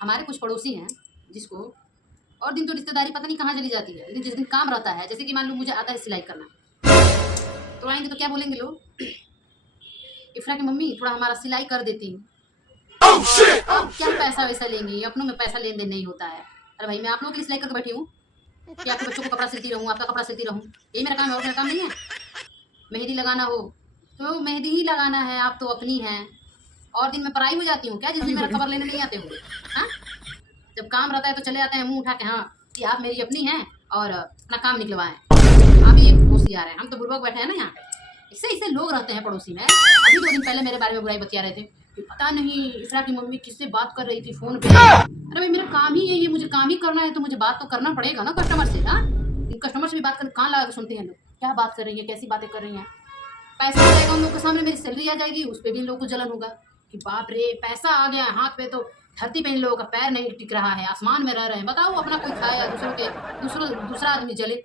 हमारे कुछ पड़ोसी हैं जिसको और दिन तो रिश्तेदारी पता नहीं कहाँ चली जाती है, लेकिन जिस दिन काम रहता है, जैसे कि मान लो मुझे आता है सिलाई करना, तो आएंगे तो क्या बोलेंगे लोग, इफ्रा की मम्मी थोड़ा हमारा सिलाई कर देती। अब क्या पैसा वैसा लेंगी, अपनों में पैसा लेन देन नहीं होता है। अरे भाई मैं आप लोगों के लिए सिलाई करके बैठी हूँ कि आपके बच्चों को कपड़ा सिलती रहूँ, आपका कपड़ा सिलती रहूँ, यही मेरा काम है और मेरा काम नहीं है। मेहंदी लगाना हो तो मेहंदी ही लगाना है, आप तो अपनी हैं। और दिन में पराई हो जाती हूँ क्या जिस दिन मेरा खबर लेने नहीं आते हो? हाँ, जब काम रहता है तो चले आते हैं मुंह उठा के, हाँ कि आप मेरी अपनी हैं और अपना काम निकलवाएं। आप ही होशियार हैं, हम तो बुर्बक बैठे हैं ना यहाँ पे। इससे इससे लोग रहते हैं पड़ोसी में। अभी 2 दिन पहले मेरे बारे में बुराई बतिया रहे थे कि पता नहीं इफ्रा की मम्मी किससे बात कर रही थी फोन पे। अरे भाई मेरा काम ही यही है, मुझे काम ही करना है तो मुझे बात तो करना पड़ेगा ना कस्टमर से। हाँ, कस्टमर से भी बात कर, कान लगा के सुनते हैं लोग क्या बात कर रही है, कैसी बातें कर रही हैं। पैसा आ जाएगा उन लोग के सामने, मेरी सैलरी आ जाएगी, उस पर भी इन लोगों को जलन होगा कि बाप रे पैसा आ गया हाथ पे तो धरती पे इन लोगों का पैर नहीं टिक रहा है, आसमान में रह रहे हैं। बताओ अपना कोई खाए या दूसरा आदमी जले।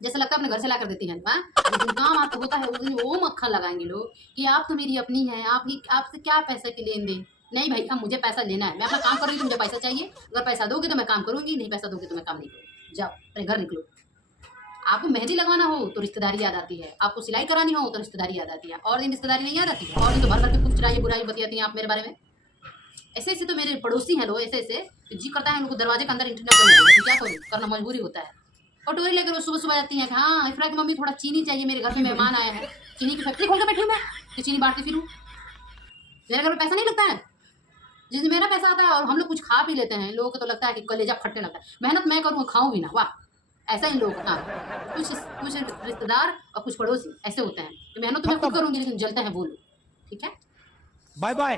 जैसे लगता है अपने घर से ला कर देती हैं। जिस दिन काम आपको होता है उस दिन वो मक्खन लगाएंगे लोग कि आप तो मेरी अपनी हैं, आप ही आपसे क्या पैसे की लेन देन। नहीं भाई अब मुझे पैसा लेना है, मैं अपना काम कर रही हूँ तो मुझे पैसा चाहिए। अगर पैसा दोगे तो मैं काम करूंगी, नहीं पैसा दोगे तो मैं काम नहीं करूँगी। जाओ अपने घर निकलो। आपको मेहंदी लगाना हो तो रिश्तेदारी याद आती है, आपको सिलाई करानी हो तो रिश्तेदारी याद आती है, और दिन रिश्तेदारी नहीं याद आती है। और दिन तो भर भर के कुछ चुराई बुराई बतियाती हैं आप मेरे बारे में। ऐसे ऐसे तो मेरे पड़ोसी हैं लोग, ऐसे ऐसे तो जी करता है उनको दरवाजे के अंदर इंटरनेट करने, क्या करूँ, करना मजबूरी होता है। कटोरी लेकर वो सुबह सुबह जाती हैं कि हाँ इफ्रा की मम्मी थोड़ा चीनी चाहिए, मेरे घर में मेहमान आया है, चीनी की फैक्ट्री खोल के बैठी हूँ मैं कि चीनी बांटती फिरूँ। मेरे घर में पैसा नहीं लगता है, जिस दिन मेरा पैसा आता है और हम लोग कुछ खा पी लेते हैं, लोगों को तो लगता है कि कलेजा फटने लगता है। मेहनत मैं करूँ खाऊं भी ना, वाह ऐसा इन लोगों का काम। कुछ कुछ रिश्तेदार और कुछ पड़ोसी ऐसे होते हैं कि मेहनत तो मैं खुद करूंगी लेकिन जलते हैं वो लोग। ठीक है, बाय बाय।